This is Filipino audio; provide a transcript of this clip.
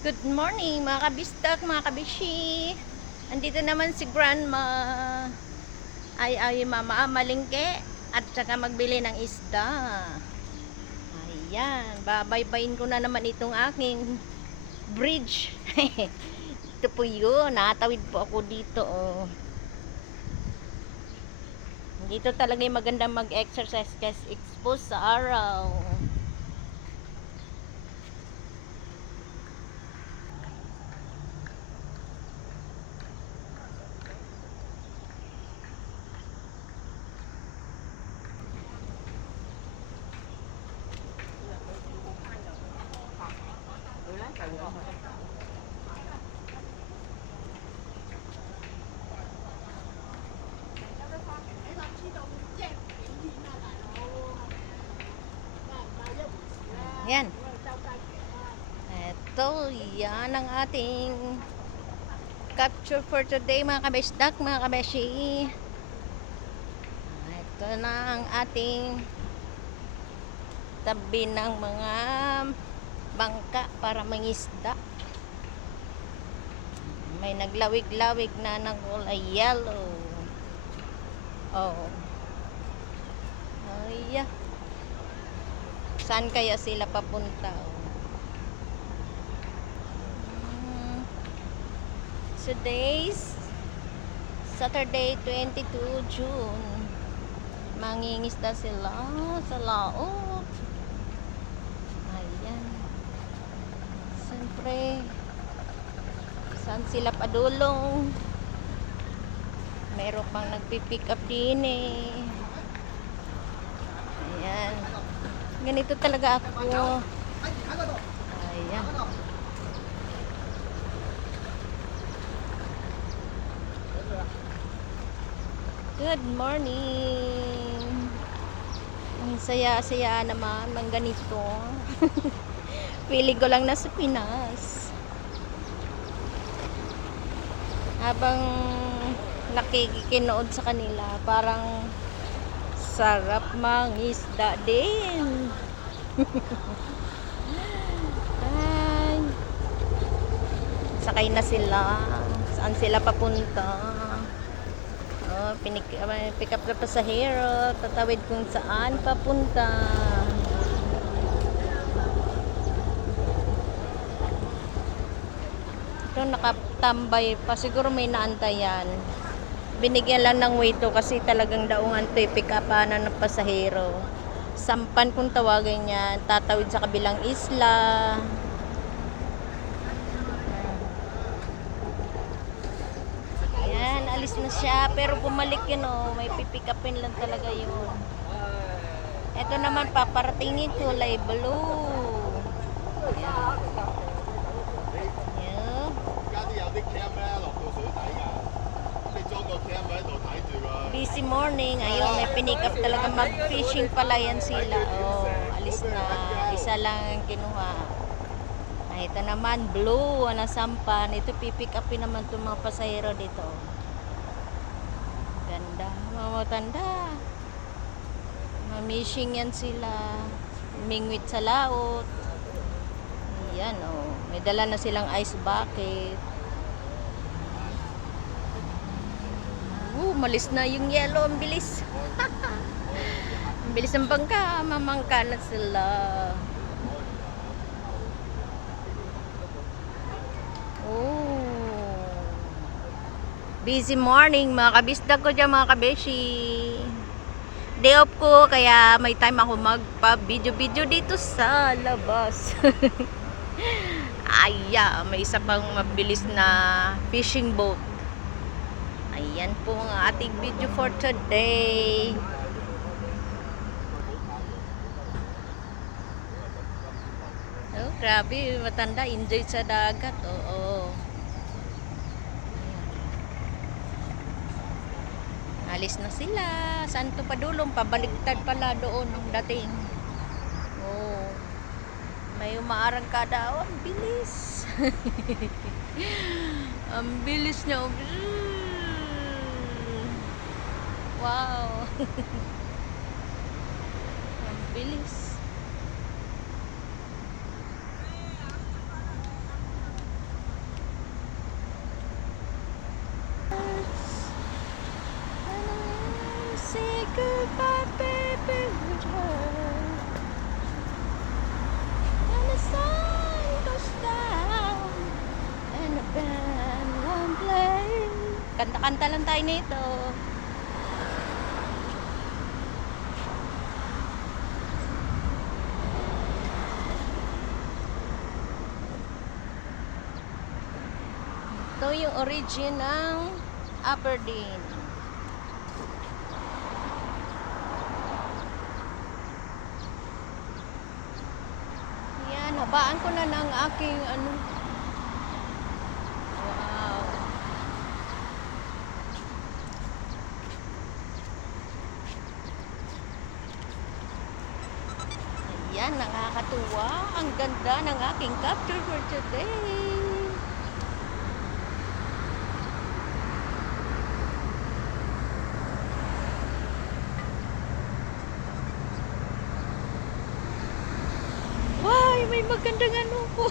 Good morning mga kabistak, mga kabishi. Andito naman si Grandma. Ay mama malingke at saka magbili ng isda. Ayan, babaybayin ko na naman itong aking bridge. Ito po yun, natawid po ako dito. Oh. Dito talaga yung magandang mag-exercise kasi exposed sa araw. Yan. Ito, yan ang ating capture for today mga kabisdak, mga kabeshi. Ito na ang ating tabi ng mga bangka para mangisda. May naglawig-lawig na ng kulay yellow. Oh. Oh yeah. Saan kaya sila papunta? Today's Saturday 22 June. Mangingisda sila sa laot. Ayan. Siyempre, saan sila padulong? Meron pang nagpipick up din eh. Ayan. Ganito talaga ako. Ayan. Good morning. Ang saya-saya naman ng ganito. Feeling ko lang nasa Pinas. Habang nakikinood sa kanila, parang sarap mangisda din. Ay, sakay na sila. Saan sila papunta? Oh, pick up na pasahero. Tatawid kung saan papunta. Ito nakatambay pa. Siguro may naantayan. Binigyan lang ng way to kasi talagang daungan to pick up na ng pasahero. Sampan kung tawagin yan. Tatawid sa kabilang isla. Ayan, alis na siya. Pero bumalik yun oh. May pipick upin lang talaga yun. Ito naman paparating ni kulay blue. Ayan. Busy morning. Ayun, may pinick up talaga. Mag-fishing pala yan sila. Oh, alis na. Isa lang kinuha. Ito naman, blue. Walang sampan. Ito, pipick upin naman itong mga pasahero dito. Ganda. Mamatanda. Mamishing yan sila. Mingwit sa laot. Ayan, oh. May dala na silang ice bucket. Malis na yung yellow. Ang bilis. Ang bilis ng bangka. Mamangka na sila. Oh. Busy morning. Mga kabisdag ko dyan, mga kabeshi. Day off ko. Kaya may time ako magpa-video-video dito sa labas. Aya, may isa pang mabilis na fishing boat. Ayan po ang ating video for today. Oh, grabe, matanda, enjoy sa dagat. Oo. Alis na sila. Saan to padulong? Pabaliktad pala doon ng dating. Oh. May umaarang kada. Oh, ang bilis. Ang bilis niya. Wow. Ang bilis. say goodbye, baby, with her. And the sun goes down and the band won't play. Kanta-kanta lang tayo nito. Ito yung origin ng Aberdeen. Yan, habaan ko na ng aking ano. Wow. Ayan, nakakatuwa. Ang ganda ng aking capture for today. Why, may magandang ano po.